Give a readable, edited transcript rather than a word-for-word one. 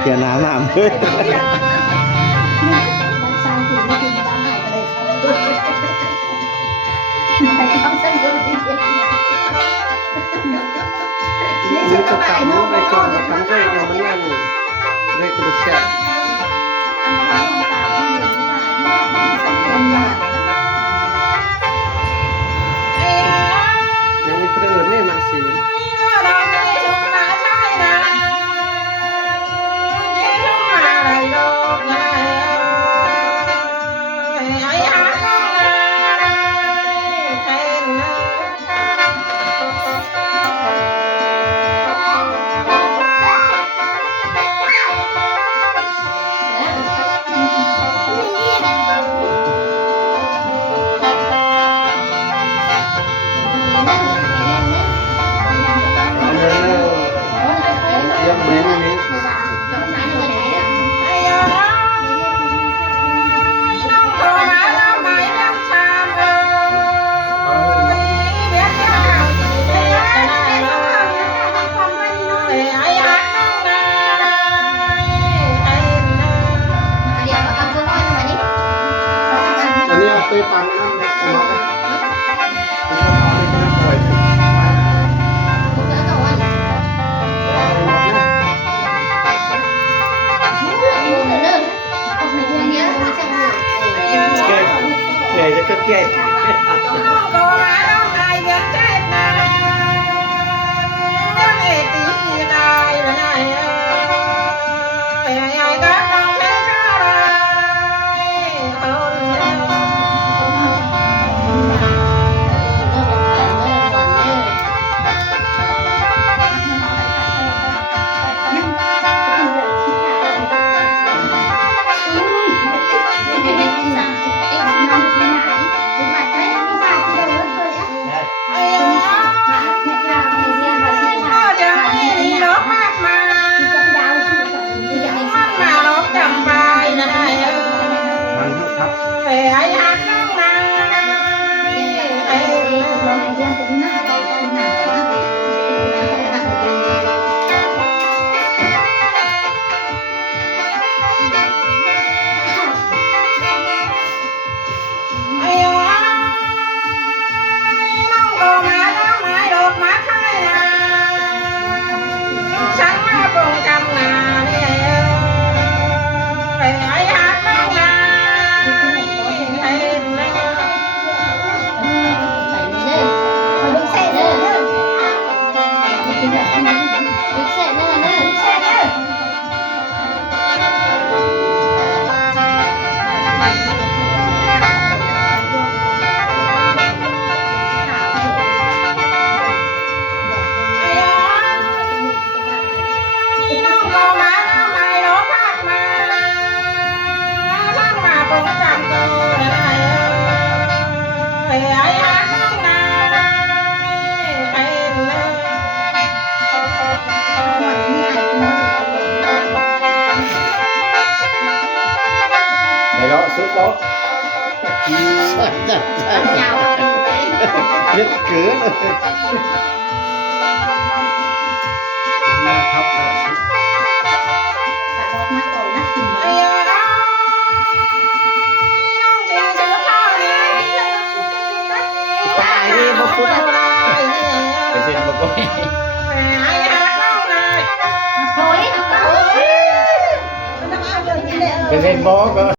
เทียนน้ำน้ำเลย บ้านสร้างถึงไม่ถึงบ้านหายไปเลยครับไปต้องเสนอเลยนี่ นี่ จะ จะ ไป กลับ น นู้ อน ก ไป ไป จ ก่อ อด น กับกันก็ยังมันนั่งเลยกระเสียยังมีประเด็นนี่มันสิยังเบรนนี้อันนี้เอาไปปังน้ำในหัวเลยปล่อยใหญ่จะเกิดใหญ่มันครับในล้อซุปล้อเล็กเกินเลยนะครับตายนี่พวกคุณเป็นเส้นพวกคุณเป็นเส้นบอกก็